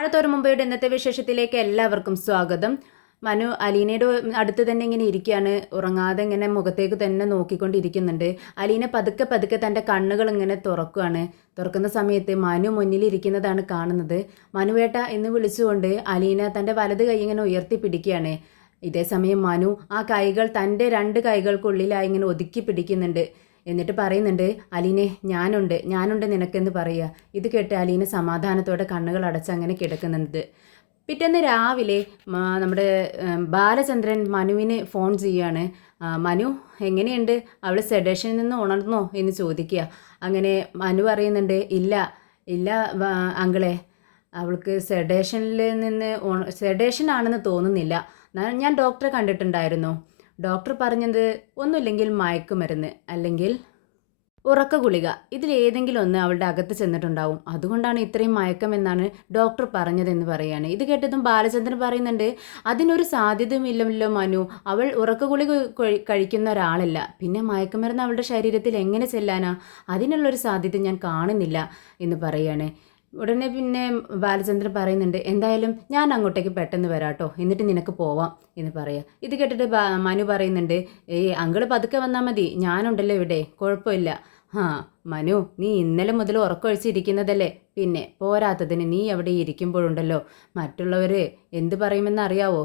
അടുത്തൊരു മുമ്പയുടെ ഇന്നത്തെ വിശേഷത്തിലേക്ക് എല്ലാവർക്കും സ്വാഗതം. മനു അലീനയുടെ അടുത്ത് തന്നെ ഇങ്ങനെ ഇരിക്കുകയാണ്, ഉറങ്ങാതെ ഇങ്ങനെ മുഖത്തേക്ക് തന്നെ നോക്കിക്കൊണ്ടിരിക്കുന്നുണ്ട്. അലീന പതുക്കെ പതുക്കെ തൻ്റെ കണ്ണുകൾ ഇങ്ങനെ തുറക്കുകയാണ്. തുറക്കുന്ന സമയത്ത് മനു മുന്നിലിരിക്കുന്നതാണ് കാണുന്നത്. മനുവേട്ട എന്ന് വിളിച്ചുകൊണ്ട് അലീന തൻ്റെ വലത് കൈ ഇങ്ങനെ ഉയർത്തി പിടിക്കുകയാണ്. ഇതേ സമയം മനു ആ കൈകൾ തൻ്റെ രണ്ട് കൈകൾക്കുള്ളിലായി ഇങ്ങനെ ഒതുക്കി പിടിക്കുന്നുണ്ട്. എന്നിട്ട് പറയുന്നുണ്ട്, അലീനെ ഞാനുണ്ട് നിനക്കെന്ന് പറയുക. ഇത് കേട്ട് അലീന സമാധാനത്തോടെ കണ്ണുകൾ അടച്ച് അങ്ങനെ കിടക്കുന്നുണ്ട്. പിറ്റേന്ന് രാവിലെ നമ്മുടെ ബാലചന്ദ്രൻ മനുവിന് ഫോൺ ചെയ്യുകയാണ്. മനു എങ്ങനെയുണ്ട്, അവൾ സെഡേഷനിൽ നിന്ന് ഉണർന്നോ എന്ന് ചോദിക്കുക. അങ്ങനെ മനു പറയുന്നുണ്ട്, ഇല്ല ഇല്ല അങ്കിളെ, അവൾക്ക് സെഡേഷൻ ആണെന്ന് തോന്നുന്നില്ല. ഞാൻ ഡോക്ടറെ കണ്ടിട്ടുണ്ടായിരുന്നു. ഡോക്ടർ പറഞ്ഞത് ഒന്നുമില്ലെങ്കിൽ മയക്കുമരുന്ന് അല്ലെങ്കിൽ ഉറക്ക ഗുളിക, ഇതിലേതെങ്കിലും ഒന്ന് അവളുടെ അകത്ത് ചെന്നിട്ടുണ്ടാവും. അതുകൊണ്ടാണ് ഇത്രയും മയക്കമെന്നാണ് ഡോക്ടർ പറഞ്ഞതെന്ന് പറയാണ്. ഇത് കേട്ടതും ബാലചന്ദ്രൻ പറയുന്നുണ്ട്, അതിനൊരു സാധ്യതയുമില്ലല്ലോ മനു. അവൾ ഉറക്ക ഗുളിക കഴിക്കുന്ന ഒരാളല്ല. പിന്നെ മയക്കുമരുന്ന് അവളുടെ ശരീരത്തിൽ എങ്ങനെ ചെല്ലാനാ? അതിനുള്ളൊരു സാധ്യത ഞാൻ കാണുന്നില്ല എന്ന് പറയാണ്. ഉടനെ പിന്നെ ബാലചന്ദ്രൻ പറയുന്നുണ്ട്, എന്തായാലും ഞാൻ അങ്ങോട്ടേക്ക് പെട്ടെന്ന് വരാട്ടോ, എന്നിട്ട് നിനക്ക് പോവാം എന്ന് പറയാം. ഇത് കേട്ടിട്ട് മനു പറയുന്നുണ്ട്, അങ്കിള് പതുക്കെ വന്നാൽ മതി, ഞാനുണ്ടല്ലോ ഇവിടെ, കുഴപ്പമില്ല. ആ മനു, നീ ഇന്നലെ മുതൽ ഉറക്കമൊഴിച്ചിരിക്കുന്നതല്ലേ, പിന്നെ പോരാത്തതിന് നീ അവിടെ ഇരിക്കുമ്പോഴുണ്ടല്ലോ മറ്റുള്ളവർ എന്ത് പറയുമെന്ന് അറിയാവോ?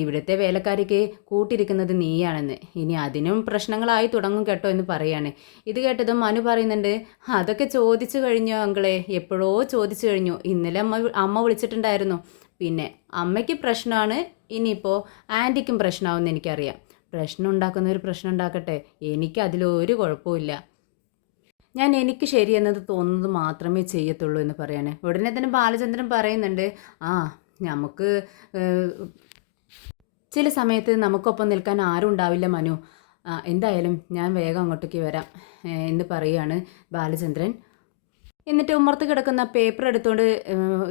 ഇവിടുത്തെ വേലക്കാരിക്ക് കൂട്ടിരിക്കുന്നത് നീയാണെന്ന്. ഇനി അതിനും പ്രശ്നങ്ങളായി തുടങ്ങും കേട്ടോ എന്ന് പറയാണ്. ഇത് കേട്ടതും മനു പറയുന്നുണ്ട്, അതൊക്കെ ചോദിച്ചു കഴിഞ്ഞു അങ്കിളെ, എപ്പോഴോ ചോദിച്ചു കഴിഞ്ഞു. ഇന്നലെ അമ്മ വിളിച്ചിട്ടുണ്ടായിരുന്നു. പിന്നെ അമ്മയ്ക്ക് പ്രശ്നമാണ്, ഇനിയിപ്പോൾ ആൻറ്റിക്കും പ്രശ്നമാവുമെന്ന് എനിക്കറിയാം. പ്രശ്നം ഉണ്ടാക്കുന്നവർ പ്രശ്നം ഉണ്ടാക്കട്ടെ, എനിക്ക് അതിലൊരു കുഴപ്പമില്ല. ഞാൻ എനിക്ക് ശരിയെന്നത് തോന്നുന്നത് മാത്രമേ ചെയ്യത്തുള്ളൂ എന്ന് പറയാണ്. ഉടനെ തന്നെ ബാലചന്ദ്രൻ പറയുന്നുണ്ട്, ആ നമുക്ക് ചില സമയത്ത് നമുക്കൊപ്പം നിൽക്കാൻ ആരും ഉണ്ടാവില്ല മനു. എന്തായാലും ഞാൻ വേഗം അങ്ങോട്ടേക്ക് വരാം എന്ന് പറയുകയാണ് ബാലചന്ദ്രൻ. എന്നിട്ട് ഉമ്മർത്ത് കിടക്കുന്ന പേപ്പർ എടുത്തുകൊണ്ട്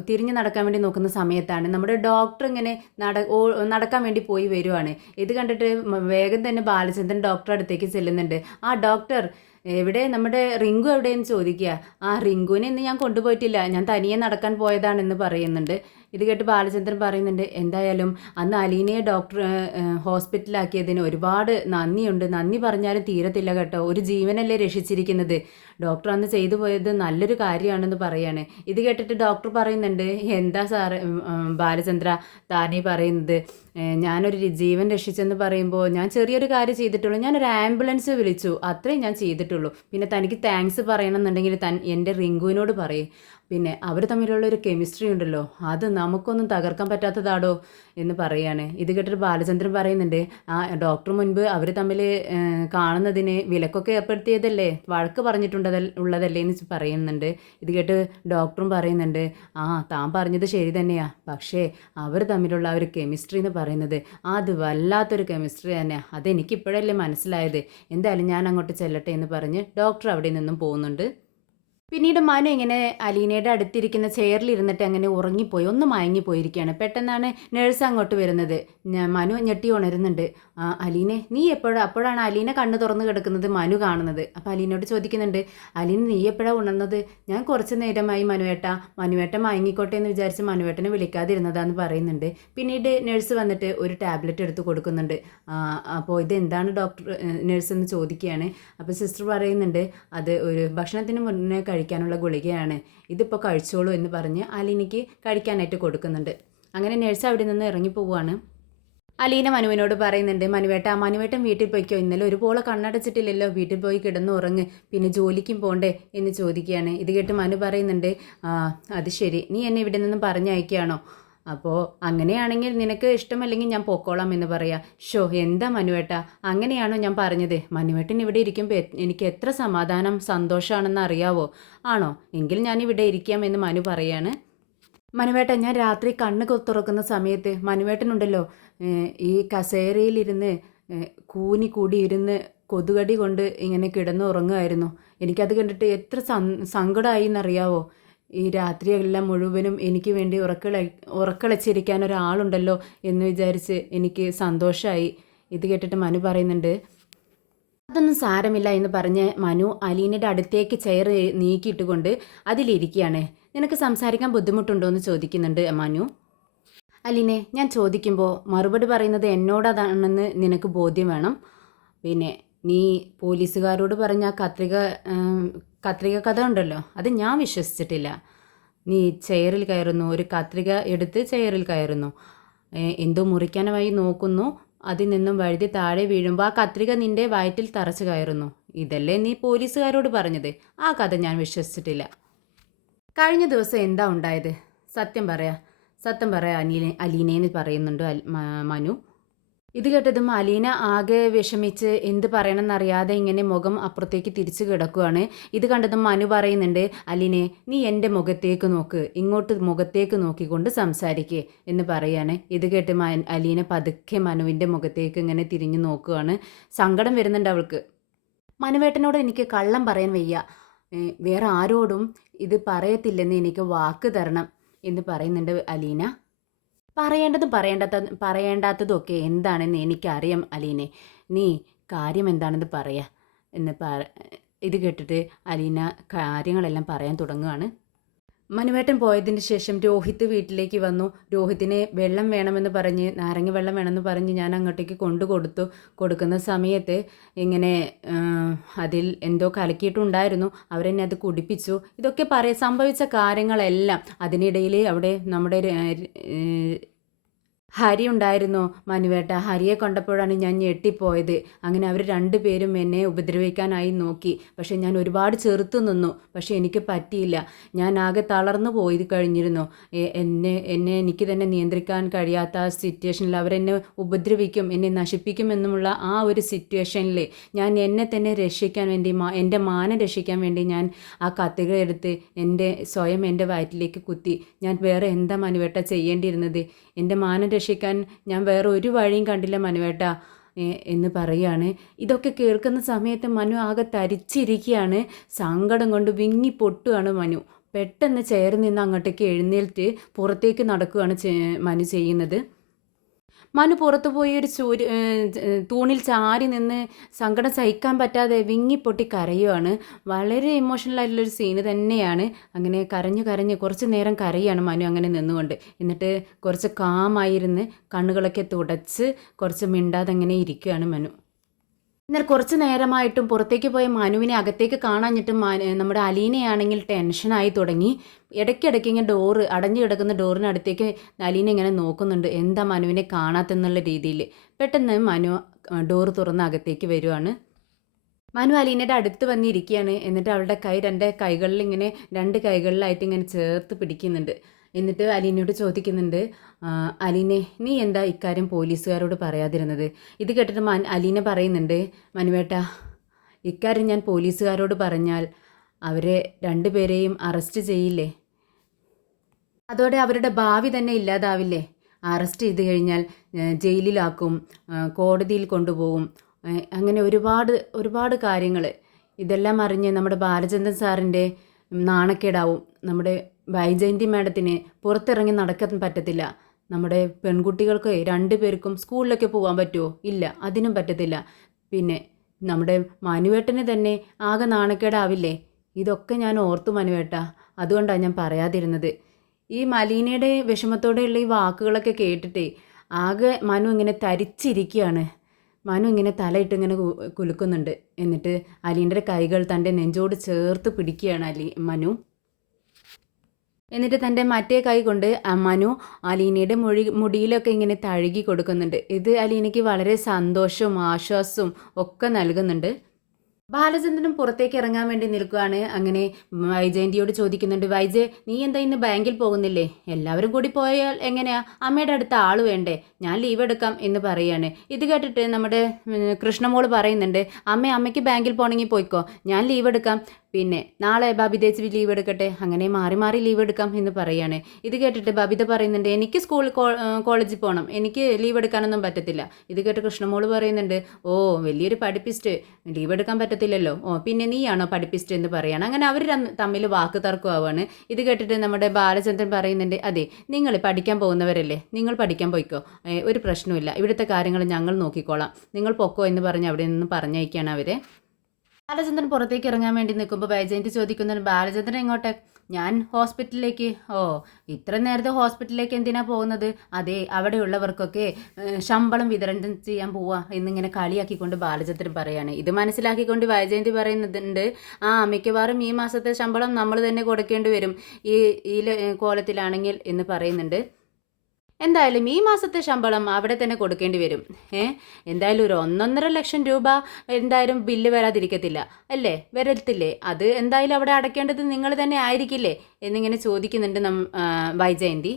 തിരിഞ്ഞു നടക്കാൻ വേണ്ടി നോക്കുന്ന സമയത്താണ് നമ്മുടെ ഡോക്ടർ ഇങ്ങനെ നടക്കാൻ വേണ്ടി പോയി വരുവാണ്. ഇത് കണ്ടിട്ട് വേഗം തന്നെ ബാലചന്ദ്രൻ ഡോക്ടറുടെ അടുത്തേക്ക് ചെല്ലുന്നുണ്ട്. ആ ഡോക്ടർ എവിടെ, നമ്മുടെ റിങ്കു എവിടെയെന്ന് ചോദിക്കുക. ആ റിങ്കുവിനെ ഇന്ന് ഞാൻ കൊണ്ടുപോയിട്ടില്ല, ഞാൻ തനിയെ നടക്കാൻ പോയതാണെന്ന് പറയുന്നുണ്ട്. ഇത് കേട്ട് ബാലചന്ദ്രൻ പറയുന്നുണ്ട്, എന്തായാലും അന്ന് അലീനയെ ഡോക്ടർ ഹോസ്പിറ്റലാക്കിയതിന് ഒരുപാട് നന്ദിയുണ്ട്. നന്ദി പറഞ്ഞാലും തീരത്തില്ല കേട്ടോ, ഒരു ജീവനല്ലേ രക്ഷിച്ചിരിക്കുന്നത്. ഡോക്ടർ അന്ന് ചെയ്തു പോയത് നല്ലൊരു കാര്യമാണെന്ന് പറയാണ്. ഇത് കേട്ടിട്ട് ഡോക്ടർ പറയുന്നുണ്ട്, എന്താ സാറ് ബാലചന്ദ്ര താനീ പറയുന്നത്? ഞാനൊരു ജീവൻ രക്ഷിച്ചെന്ന് പറയുമ്പോൾ ഞാൻ ചെറിയൊരു കാര്യം ചെയ്തിട്ടുള്ളൂ. ഞാനൊരു ആംബുലൻസ് വിളിച്ചു, അത്രയും ഞാൻ ചെയ്തിട്ടുള്ളൂ. പിന്നെ തനിക്ക് താങ്ക്സ് പറയണമെന്നുണ്ടെങ്കിൽ എൻ്റെ റിങ്കുവിനോട് പറയും. പിന്നെ അവർ തമ്മിലുള്ളൊരു കെമിസ്ട്രി ഉണ്ടല്ലോ, അത് നമുക്കൊന്നും തകർക്കാൻ പറ്റാത്തതാടോ എന്ന് പറയാണ്. ഇത് കേട്ടിട്ട് ബാലചന്ദ്രൻ പറയുന്നുണ്ട്, ആ ഡോക്ടർ മുൻപ് അവർ തമ്മിൽ കാണുന്നതിന് വിലക്കൊക്കെ ഏർപ്പെടുത്തിയതല്ലേ, വഴക്ക് ഉള്ളതല്ലേ എന്ന് പറയുന്നുണ്ട്. ഇത് കേട്ട് ഡോക്ടറും പറയുന്നുണ്ട്, ആ താൻ പറഞ്ഞത് ശരി തന്നെയാണ്, പക്ഷേ അവർ തമ്മിലുള്ള ഒരു കെമിസ്ട്രി എന്ന് പറയുന്നത് അത് വല്ലാത്തൊരു കെമിസ്ട്രി തന്നെയാണ്. അതെനിക്കിപ്പോഴല്ലേ മനസ്സിലായത്. എന്തായാലും ഞാൻ അങ്ങോട്ട് ചെല്ലട്ടെ എന്ന് പറഞ്ഞ് ഡോക്ടർ അവിടെ നിന്നും പോകുന്നുണ്ട്. പിന്നീട് മനു ഇങ്ങനെ അലീനയുടെ അടുത്തിരിക്കുന്ന ചെയറിലിരുന്നിട്ട് അങ്ങനെ ഉറങ്ങിപ്പോയി, ഒന്ന് മയങ്ങിപ്പോയിരിക്കുകയാണ്. പെട്ടെന്നാണ് നേഴ്സ് അങ്ങോട്ട് വരുന്നത്. മനു ഞെട്ടി ഉണരുന്നുണ്ട്. അലീനെ നീ അപ്പോഴാണ് അലീന കണ്ണ് തുറന്ന് കിടക്കുന്നത് മനു കാണുന്നത്. അപ്പോൾ അലീനയോട് ചോദിക്കുന്നുണ്ട്, അലീന നീ എപ്പോഴാണ് ഉണർന്നത്? ഞാൻ കുറച്ച് നേരമായി മനുവേട്ട മയങ്ങിക്കോട്ടെ എന്ന് വിചാരിച്ച് മനുവേട്ടനെ വിളിക്കാതിരുന്നതാന്ന് പറയുന്നുണ്ട്. പിന്നീട് നേഴ്സ് വന്നിട്ട് ഒരു ടാബ്ലറ്റ് എടുത്ത് കൊടുക്കുന്നുണ്ട്. അപ്പോൾ ഇതെന്താണ് ഡോക്ടർ, നേഴ്സ് എന്ന് ചോദിക്കുകയാണ്. അപ്പോൾ സിസ്റ്റർ പറയുന്നുണ്ട്, അത് ഒരു ഭക്ഷണത്തിന് മുന്നേ കഴിക്കാനുള്ള ഗുളികയാണ്, ഇതിപ്പോൾ കഴിച്ചോളൂ എന്ന് പറഞ്ഞ് അലീനയ്ക്ക് കഴിക്കാനായിട്ട് കൊടുക്കുന്നുണ്ട്. അങ്ങനെ നേഴ്സ് അവിടെ നിന്ന് ഇറങ്ങിപ്പോവുകയാണ്. അലീന മനുവിനോട് പറയുന്നുണ്ട്, മനുവേട്ടൻ വീട്ടിൽ പോയിക്കോ, ഇന്നലെ ഒരുപോലെ കണ്ണടച്ചിട്ടില്ലല്ലോ, വീട്ടിൽ പോയി കിടന്ന് ഉറങ്ങ്, പിന്നെ ജോലിക്കും പോണ്ടേ എന്ന് ചോദിക്കുകയാണ്. ഇത് കേട്ട് മനു പറയുന്നുണ്ട്, അത് ശരി, നീ എന്നെ ഇവിടെ നിന്ന് പറഞ്ഞയക്കുകയാണോ? അപ്പോൾ അങ്ങനെയാണെങ്കിൽ നിനക്ക് ഇഷ്ടമല്ലെങ്കിൽ ഞാൻ പോക്കോളാം എന്ന് പറയാം. ഷോ എന്താ മനുവേട്ട, അങ്ങനെയാണോ ഞാൻ പറഞ്ഞത്? മനുവേട്ടൻ ഇവിടെ ഇരിക്കുമ്പോൾ എനിക്ക് എത്ര സന്തോഷമാണെന്ന് അറിയാവോ? ആണോ, എങ്കിൽ ഞാൻ ഇവിടെ ഇരിക്കാം എന്ന് മനു പറയാണ്. മനുവേട്ടൻ, ഞാൻ രാത്രി കണ്ണ് തുറക്കുന്ന സമയത്ത് മനുവേട്ടനുണ്ടല്ലോ ഈ കസേരയിലിരുന്ന് കൂനി കൂടി ഇരുന്ന് കൊതുകടി കൊണ്ട് ഇങ്ങനെ കിടന്ന് ഉറങ്ങുമായിരുന്നു. എനിക്കത് കണ്ടിട്ട് എത്ര സങ്കടമായി എന്നറിയാവോ? ഈ രാത്രിയെല്ലാം മുഴുവനും എനിക്ക് വേണ്ടി ഉറക്കളച്ചിരിക്കാൻ ഒരാളുണ്ടല്ലോ എന്ന് വിചാരിച്ച് എനിക്ക് സന്തോഷമായി. ഇത് കേട്ടിട്ട് മനു പറയുന്നുണ്ട്, അതൊന്നും സാരമില്ല എന്ന് പറഞ്ഞ് മനു അലീനയുടെ അടുത്തേക്ക് ചെയർ നീക്കിയിട്ടുകൊണ്ട് അതിലിരിക്കുകയാണ്. നിനക്ക് സംസാരിക്കാൻ ബുദ്ധിമുട്ടുണ്ടോ എന്ന് ചോദിക്കുന്നുണ്ട് മനു. അലീനെ, ഞാൻ ചോദിക്കുമ്പോൾ മറുപടി പറയുന്നത് എന്നോടതാണെന്ന് നിനക്ക് ബോധ്യം വേണം. പിന്നെ നീ പോലീസുകാരോട് പറഞ്ഞ ആ കത്രിക കഥ ഉണ്ടല്ലോ, അത് ഞാൻ വിശ്വസിച്ചിട്ടില്ല. നീ ചെയറിൽ കയറുന്നു, ഒരു കത്രിക എടുത്ത് ചെയറിൽ കയറുന്നു, എന്തോ മുറിക്കാനായി നോക്കുന്നു, അതിൽ നിന്നും വഴുതി താഴെ വീഴുമ്പോൾ ആ കത്രിക നിന്റെ വയറ്റിൽ തറച്ചു കയറുന്നു. ഇതല്ലേ നീ പോലീസുകാരോട് പറഞ്ഞത്? ആ കഥ ഞാൻ വിശ്വസിച്ചിട്ടില്ല. കഴിഞ്ഞ ദിവസം എന്താ ഉണ്ടായത്? സത്യം പറയാ അലീനയെന്ന് പറയുന്നുണ്ട് മനു. ഇത് കേട്ടതും അലീന ആകെ വിഷമിച്ച് എന്ത് പറയണമെന്നറിയാതെ ഇങ്ങനെ മുഖം അപ്പുറത്തേക്ക് തിരിച്ചു കിടക്കുകയാണ്. ഇത് കണ്ടതും മനു പറയുന്നുണ്ട്, അലീനെ, നീ എൻ്റെ മുഖത്തേക്ക് നോക്ക്, ഇങ്ങോട്ട് മുഖത്തേക്ക് നോക്കിക്കൊണ്ട് സംസാരിക്കേ എന്ന് പറയാണ്. ഇത് കേട്ട് അലീന പതുക്കെ മനുവിൻ്റെ മുഖത്തേക്ക് ഇങ്ങനെ തിരിഞ്ഞു നോക്കുകയാണ്. സങ്കടം വരുന്നുണ്ട് അവൾക്ക്. മനുവേട്ടനോട് എനിക്ക് കള്ളം പറയാൻ വയ്യ, വേറെ ആരോടും ഇത് പറയത്തില്ലെന്ന് എനിക്ക് വാക്ക് തരണം എന്ന് പറയുന്നുണ്ട് അലീന. പറയേണ്ടാത്തതും ഒക്കെ എന്താണെന്ന് എനിക്കറിയാം അലീനെ, നീ കാര്യം എന്താണെന്ന് പറയാ എന്ന് ഇത് കേട്ടിട്ട് അലീന കാര്യങ്ങളെല്ലാം പറയാൻ തുടങ്ങുകയാണ്. മനുവേട്ടൻ പോയതിന് ശേഷം രോഹിത് വീട്ടിലേക്ക് വന്നു. രോഹിത്തിനെ വെള്ളം വേണമെന്ന് പറഞ്ഞ്, നാരങ്ങ വെള്ളം വേണമെന്ന് പറഞ്ഞ് ഞാൻ അങ്ങോട്ടേക്ക് കൊടുക്കുന്ന സമയത്ത് ഇങ്ങനെ അതിൽ എന്തോ കലക്കിയിട്ടുണ്ടായിരുന്നു. അവരെന്നെ അത് കുടിപ്പിച്ചു. ഇതൊക്കെ സംഭവിച്ച കാര്യങ്ങളെല്ലാം അതിനിടയിൽ അവിടെ നമ്മുടെ ഹരി ഉണ്ടായിരുന്നു മനുവേട്ട. ഹരിയെ കണ്ടപ്പോഴാണ് ഞാൻ ഞെട്ടിപ്പോയത്. അങ്ങനെ അവർ രണ്ടുപേരും എന്നെ ഉപദ്രവിക്കാനായി നോക്കി. പക്ഷേ ഞാൻ ഒരുപാട് ചെറുത്തു നിന്നു. പക്ഷേ എനിക്ക് പറ്റിയില്ല. ഞാൻ ആകെ തളർന്നു പോയി കഴിഞ്ഞിരുന്നു. എനിക്ക് തന്നെ നിയന്ത്രിക്കാൻ കഴിയാത്ത ആ സിറ്റുവേഷനിൽ അവരെന്നെ ഉപദ്രവിക്കും, എന്നെ നശിപ്പിക്കുമെന്നുമുള്ള ആ ഒരു സിറ്റുവേഷനിൽ ഞാൻ എന്നെ തന്നെ രക്ഷിക്കാൻ വേണ്ടി, എൻ്റെ മാനം രക്ഷിക്കാൻ വേണ്ടി ഞാൻ ആ കത്തിക എടുത്ത് സ്വയം എൻ്റെ വയറ്റിലേക്ക് കുത്തി. ഞാൻ വേറെ എന്താ മനുവേട്ട ചെയ്യേണ്ടിയിരുന്നത്? എൻ്റെ മാനം രക്ഷിക്കാൻ ഞാൻ വേറെ ഒരു വഴിയും കണ്ടില്ല മനുവേട്ട എന്ന് പറയുകയാണ്. ഇതൊക്കെ കേൾക്കുന്ന സമയത്ത് മനു ആകെ തരിച്ചിരിക്കുകയാണ്. സങ്കടം കൊണ്ട് വിങ്ങി പൊട്ടുകയാണ് മനു. പെട്ടെന്ന് ചെയറിൽ നിന്ന് അങ്ങോട്ടേക്ക് എഴുന്നേൽറ്റ് പുറത്തേക്ക് നടക്കുകയാണ് മനു ചെയ്യുന്നത്. മനു പുറത്തു പോയി ഒരു തൂണിൽ ചാരി നിന്ന് സങ്കടം സഹിക്കാൻ പറ്റാതെ വിങ്ങിപ്പൊട്ടി കരയുവാണ്. വളരെ ഇമോഷണൽ ആയിട്ടുള്ളൊരു സീന് തന്നെയാണ്. അങ്ങനെ കരഞ്ഞ് കുറച്ച് നേരം കരയാണ് മനു അങ്ങനെ നിന്നുകൊണ്ട്. എന്നിട്ട് കുറച്ച് കാമായിരുന്ന് കണ്ണുകളൊക്കെ തുടച്ച് കുറച്ച് മിണ്ടാതെ അങ്ങനെ ഇരിക്കുകയാണ് മനു. എന്നാൽ കുറച്ച് നേരമായിട്ടും പുറത്തേക്ക് പോയ മനുവിനെ അകത്തേക്ക് കാണാഞ്ഞിട്ടും നമ്മുടെ അലീനയാണെങ്കിൽ ടെൻഷനായി തുടങ്ങി. ഇടയ്ക്കിടയ്ക്ക് ഇങ്ങനെ അടഞ്ഞു കിടക്കുന്ന ഡോറിനടുത്തേക്ക് അലീന ഇങ്ങനെ നോക്കുന്നുണ്ട്, എന്താ മനുവിനെ കാണാത്തെന്നുള്ള രീതിയിൽ. പെട്ടെന്ന് മനു ഡോറ് തുറന്ന് അകത്തേക്ക് വരുവാണ്. മനു അലീനയുടെ അടുത്ത് വന്നിരിക്കുകയാണ്. എന്നിട്ട് അവളുടെ രണ്ട് കൈകളിലായിട്ട് ഇങ്ങനെ ചേർത്ത് പിടിക്കുന്നുണ്ട്. എന്നിട്ട് അലീനയോട് ചോദിക്കുന്നുണ്ട്, അലീനെ, നീ എന്താ ഇക്കാര്യം പോലീസുകാരോട് പറയാതിരുന്നത്? ഇത് കേട്ടിട്ട് അലീന പറയുന്നുണ്ട്, മനുവേട്ട, ഇക്കാര്യം ഞാൻ പോലീസുകാരോട് പറഞ്ഞാൽ അവരെ രണ്ടുപേരെയും അറസ്റ്റ് ചെയ്യില്ലേ? അതോടെ അവരുടെ ഭാവി തന്നെ ഇല്ലാതാവില്ലേ? അറസ്റ്റ് ചെയ്ത് കഴിഞ്ഞാൽ ജയിലിലാക്കും, കോടതിയിൽ കൊണ്ടുപോകും, അങ്ങനെ ഒരുപാട് കാര്യങ്ങൾ. ഇതെല്ലാം അറിഞ്ഞ് നമ്മുടെ ബാലചന്ദ്രൻ സാറിൻ്റെ നാണക്കേടാവും. നമ്മുടെ വൈജയന്തി മാഡത്തിന് പുറത്തിറങ്ങി നടക്കാൻ പറ്റത്തില്ല. നമ്മുടെ പെൺകുട്ടികൾക്ക് രണ്ടുപേർക്കും സ്കൂളിലൊക്കെ പോകാൻ പറ്റുമോ? ഇല്ല, അതിനും പറ്റത്തില്ല. പിന്നെ നമ്മുടെ മനുവേട്ടന് തന്നെ ആകെ നാണക്കേടാവില്ലേ? ഇതൊക്കെ ഞാൻ ഓർത്തു മനുവേട്ട, അതുകൊണ്ടാണ് ഞാൻ പറയാതിരുന്നത്. ഈ മലീനയുടെ വിഷമത്തോടെയുള്ള ഈ വാക്കുകളൊക്കെ കേട്ടിട്ടേ ആകെ മനു ഇങ്ങനെ തരിച്ചിരിക്കുകയാണ്. മനു ഇങ്ങനെ തലയിട്ട് ഇങ്ങനെ കുലുക്കുന്നുണ്ട്. എന്നിട്ട് അലീനയുടെ കൈകൾ തൻ്റെ നെഞ്ചോട് ചേർത്ത് പിടിക്കുകയാണ് മനു. എന്നിട്ട് തൻ്റെ മറ്റേ കൈ കൊണ്ട് മനു അലീനയുടെ മുടിയിലൊക്കെ ഇങ്ങനെ തഴുകി കൊടുക്കുന്നുണ്ട്. ഇത് അലീനയ്ക്ക് വളരെ സന്തോഷവും ആശ്വാസവും ഒക്കെ നൽകുന്നുണ്ട്. ബാലചന്ദ്രനും പുറത്തേക്ക് ഇറങ്ങാൻ വേണ്ടി നിൽക്കുകയാണ്. അങ്ങനെ വൈജയന്തിയോട് ചോദിക്കുന്നുണ്ട്, വൈജയ്, നീ എന്താ ഇന്ന് ബാങ്കിൽ പോകുന്നില്ലേ? എല്ലാവരും കൂടി പോയാൽ എങ്ങനെയാ? അമ്മയുടെ അടുത്ത ആൾ വേണ്ടേ? ഞാൻ ലീവ് എടുക്കാം എന്ന് പറയുകയാണ്. ഇത് കേട്ടിട്ട് നമ്മുടെ കൃഷ്ണമോൾ പറയുന്നുണ്ട്, അമ്മയ്ക്ക് ബാങ്കിൽ പോകണമെങ്കിൽ പോയിക്കോ, ഞാൻ ലീവ് എടുക്കാം, പിന്നെ നാളെ ബബിതേച്ചി ലീവ് എടുക്കട്ടെ, അങ്ങനെ മാറി മാറി ലീവ് എടുക്കാം എന്ന് പറയുകയാണ്. ഇത് കേട്ടിട്ട് ബബിത പറയുന്നുണ്ട്, എനിക്ക് കോളേജിൽ പോകണം, എനിക്ക് ലീവ് എടുക്കാനൊന്നും പറ്റത്തില്ല. ഇത് കേട്ട് കൃഷ്ണമോൾ പറയുന്നുണ്ട്, ഓ വലിയൊരു പഠിപ്പിസ്റ്റ്, ലീവ് എടുക്കാൻ പറ്റത്തില്ലല്ലോ, ഓ പിന്നെ നീയാണോ പഠിപ്പിസ്റ്റ് എന്ന് പറയുകയാണ്. അങ്ങനെ അവർ തമ്മിൽ വാക്ക് തർക്കമാവാണ്. ഇത് കേട്ടിട്ട് നമ്മുടെ ബാലചന്ദ്രൻ പറയുന്നുണ്ട്, അതെ, നിങ്ങൾ പഠിക്കാൻ പോകുന്നവരല്ലേ, നിങ്ങൾ പഠിക്കാൻ പോയിക്കോ, ഒരു പ്രശ്നമില്ല, ഇവിടുത്തെ കാര്യങ്ങൾ ഞങ്ങൾ നോക്കിക്കോളാം, നിങ്ങൾ പൊക്കോ എന്ന് പറഞ്ഞ് അവിടെ നിന്ന് പറഞ്ഞയക്കുകയാണ് അവരെ. ബാലചന്ദ്രൻ പുറത്തേക്ക് ഇറങ്ങാൻ വേണ്ടി നിൽക്കുമ്പോൾ വൈജയന്തി ചോദിക്കുന്നുണ്ട്, ബാലചന്ദ്രൻ എങ്ങോട്ടെ? ഞാൻ ഹോസ്പിറ്റലിലേക്ക്. ഓ, ഇത്ര നേരത്തെ ഹോസ്പിറ്റലിലേക്ക് എന്തിനാ പോകുന്നത്? അതെ, അവിടെയുള്ളവർക്കൊക്കെ ശമ്പളം വിതരണം ചെയ്യാൻ പോവാ എന്നിങ്ങനെ കളിയാക്കിക്കൊണ്ട് ബാലചന്ദ്രൻ പറയാണ്. ഇത് മനസ്സിലാക്കിക്കൊണ്ട് വൈജയന്തി പറയുന്നുണ്ട്, ആ മിക്കവാറും ഈ മാസത്തെ ശമ്പളം നമ്മൾ തന്നെ കൊടുക്കേണ്ടി വരും ഈ ഈ കോലത്തിലാണെങ്കിൽ എന്ന് പറയുന്നുണ്ട്. എന്തായാലും ഈ മാസത്തെ ശമ്പളം അവിടെ തന്നെ കൊടുക്കേണ്ടി വരും. എന്തായാലും ഒരു 1.5 ലക്ഷം രൂപ എന്തായാലും ബില്ല് വരാതിരിക്കത്തില്ല അല്ലേ? വരത്തില്ലേ? അത് എന്തായാലും അവിടെ അടയ്ക്കേണ്ടത് നിങ്ങൾ തന്നെ ആയിരിക്കില്ലേ എന്നിങ്ങനെ ചോദിക്കുന്നുണ്ട് വൈജയന്തി.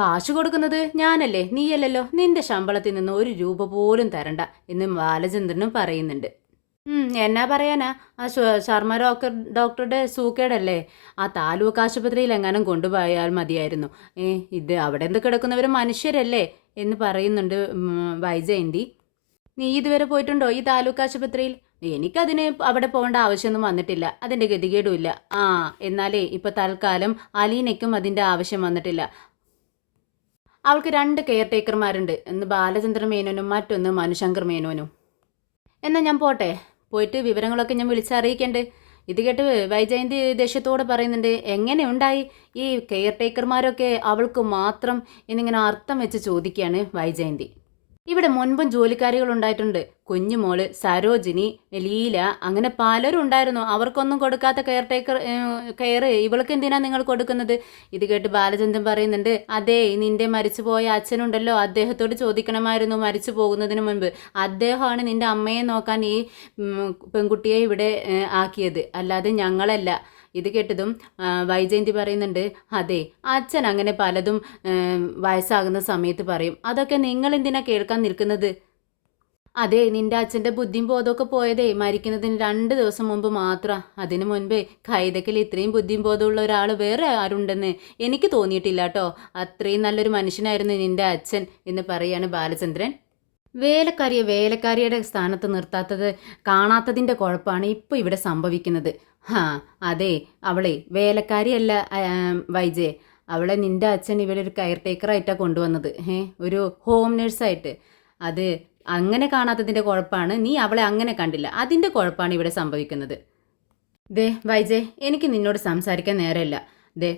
കാശ് കൊടുക്കുന്നത് ഞാനല്ലേ, നീയല്ലല്ലോ. നിന്റെ ശമ്പളത്തിൽ നിന്ന് 1 രൂപ പോലും തരണ്ട എന്ന് ബാലചന്ദ്രനും പറയുന്നുണ്ട്. എന്നാ പറയാനാ, ആ ശർമ്മ ഡോക്ടറുടെ സൂക്കേടല്ലേ, ആ താലൂക്ക് ആശുപത്രിയിൽ എങ്ങാനും കൊണ്ടുപോയാൽ മതിയായിരുന്നു. ഇത് അവിടെ നിന്ന് കിടക്കുന്നവർ മനുഷ്യരല്ലേ എന്ന് പറയുന്നുണ്ട് വൈജയന്തി. നീ ഇതുവരെ പോയിട്ടുണ്ടോ ഈ താലൂക്ക് ആശുപത്രിയിൽ? എനിക്കതിന് അവിടെ പോകേണ്ട ആവശ്യമൊന്നും വന്നിട്ടില്ല, അതിൻ്റെ ഗതികേടുമില്ല. ആ, എന്നാലേ ഇപ്പോൾ തൽക്കാലം അലീനയ്ക്കും അതിൻ്റെ ആവശ്യം വന്നിട്ടില്ല. അവൾക്ക് 2 കെയർ ടേക്കർമാരുണ്ട്, ഒന്ന് ബാലചന്ദ്ര മേനോനും മറ്റൊന്ന് മനുശങ്കർ മേനോനും. എന്നാൽ ഞാൻ പോട്ടെ, പോയിട്ട് വിവരങ്ങളൊക്കെ ഞാൻ വിളിച്ചറിയിക്കണ്ട്. ഇത് കേട്ട് വൈജയന്തി ദേഷ്യത്തോടെ പറയുന്നുണ്ട്, എങ്ങനെ ഉണ്ടായി ഈ കെയർ ടേക്കർമാരൊക്കെ അവൾക്ക് മാത്രം എന്നിങ്ങനെ അർത്ഥം വെച്ച് ചോദിക്കുകയാണ് വൈജയന്തി. ഇവിടെ മുൻപും ജോലിക്കാരികൾ ഉണ്ടായിട്ടുണ്ട്. കുഞ്ഞുമോള്, സരോജിനി, ലീല, അങ്ങനെ പലരും ഉണ്ടായിരുന്നു. അവർക്കൊന്നും കൊടുക്കാത്ത കെയർ ഇവൾക്ക് എന്തിനാ നിങ്ങൾ കൊടുക്കുന്നത്? ഇത് കേട്ട് ബാലചന്ദ്രൻ പറയുന്നുണ്ട്, അതെ, നിന്റെ മരിച്ചുപോയ അച്ഛനുണ്ടല്ലോ, അദ്ദേഹത്തോട് ചോദിക്കണമായിരുന്നു മരിച്ചു പോകുന്നതിന് മുൻപ്. അദ്ദേഹമാണ് നിന്റെ അമ്മയെ നോക്കാൻ ഈ പെൺകുട്ടിയെ ഇവിടെ ആക്കിയത്, അല്ലാതെ ഞങ്ങളല്ല. ഇത് കേട്ടതും വൈജയന്തി പറയുന്നുണ്ട്, അതെ, അച്ഛൻ അങ്ങനെ പലതും വയസ്സാകുന്ന സമയത്ത് പറയും. അതൊക്കെ നിങ്ങൾ എന്തിനാ കേൾക്കാൻ നിൽക്കുന്നത്? അതെ, നിന്റെ അച്ഛൻ്റെ ബുദ്ധിയും ബോധമൊക്കെ പോയതേ മരിക്കുന്നതിന് 2 ദിവസം മുമ്പ് മാത്രം. അതിനു മുൻപേ കൈതക്കൽ ഇത്രയും ബുദ്ധിയും ബോധമുള്ള ഒരാൾ വേറെ ആരുണ്ടെന്ന് എനിക്ക് തോന്നിയിട്ടില്ല കേട്ടോ. അത്രയും നല്ലൊരു മനുഷ്യനായിരുന്നു നിന്റെ അച്ഛൻ എന്ന് പറയാണ് ബാലചന്ദ്രൻ. വേലക്കാരിയുടെ സ്ഥാനത്ത് നിർത്താത്തത് കാണാത്തതിൻ്റെ കുഴപ്പമാണ് ഇപ്പോൾ ഇവിടെ സംഭവിക്കുന്നത്. ഹാ, അതെ, അവളെ വേലക്കാരിയല്ല വൈജയ്. അവളെ നിന്റെ അച്ഛൻ ഇവിടെ ഒരു കെയർ ടേക്കറായിട്ടാണ് കൊണ്ടുവന്നത്. ഒരു ഹോം നേഴ്സായിട്ട്. അത് അങ്ങനെ കാണാത്തതിൻ്റെ കുഴപ്പമാണ്. നീ അവളെ അങ്ങനെ കണ്ടില്ല, അതിൻ്റെ കുഴപ്പമാണ് ഇവിടെ സംഭവിക്കുന്നത്. ദേ വൈജയ്, എനിക്ക് നിന്നോട് സംസാരിക്കാൻ നേരമില്ല. ദേ,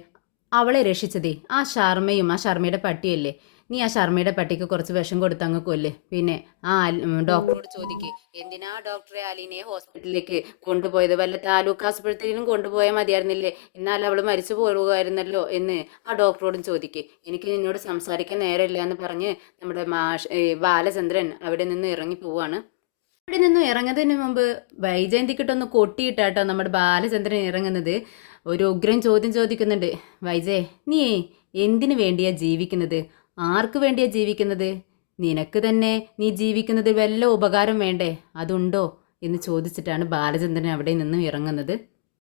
അവളെ രക്ഷിച്ചതേ ആ ശർമ്മയുടെ പട്ടിയല്ലേ. നീ ആ ശർമ്മയുടെ പട്ടിക്ക് കുറച്ച് വിഷം കൊടുത്ത് അങ്ങ് കൊല്ല്. പിന്നെ ആ ഡോക്ടറോട് ചോദിക്ക്, എന്തിനാ ഡോക്ടറെ അലീനയെ ഹോസ്പിറ്റലിലേക്ക് കൊണ്ടുപോയത്? വല്ല താലൂക്ക് ആശുപത്രിയിലും കൊണ്ടുപോയാൽ മതിയായിരുന്നില്ലേ? എന്നാൽ അവൾ മരിച്ചു പോകുമായിരുന്നല്ലോ എന്ന് ആ ഡോക്ടറോടും ചോദിക്ക്. എനിക്ക് നിന്നോട് സംസാരിക്കാൻ നേരമില്ല എന്ന് പറഞ്ഞ് നമ്മുടെ ബാലചന്ദ്രൻ അവിടെ നിന്ന് ഇറങ്ങി പോവാണ്. അവിടെ നിന്നും ഇറങ്ങുന്നതിന് മുമ്പ് വൈജയന്തിക്കിട്ടൊന്ന് കൊട്ടിയിട്ടാട്ടോ നമ്മുടെ ബാലചന്ദ്രൻ ഇറങ്ങുന്നത്. ഒരു ഉഗ്രൻ ചോദ്യം ചോദിക്കുന്നുണ്ട്, വൈജയ്, നീ എന്തിനു വേണ്ടിയാ ജീവിക്കുന്നത്? ആർക്ക് വേണ്ടിയാ ജീവിക്കുന്നത്? നിനക്ക് തന്നെ നീ ജീവിക്കുന്നത് വല്ല ഉപകാരം വേണ്ടേ? അതുണ്ടോ എന്ന് ചോദിച്ചിട്ടാണ് ബാലചന്ദ്രൻ അവിടെ നിന്നും ഇറങ്ങുന്നത്.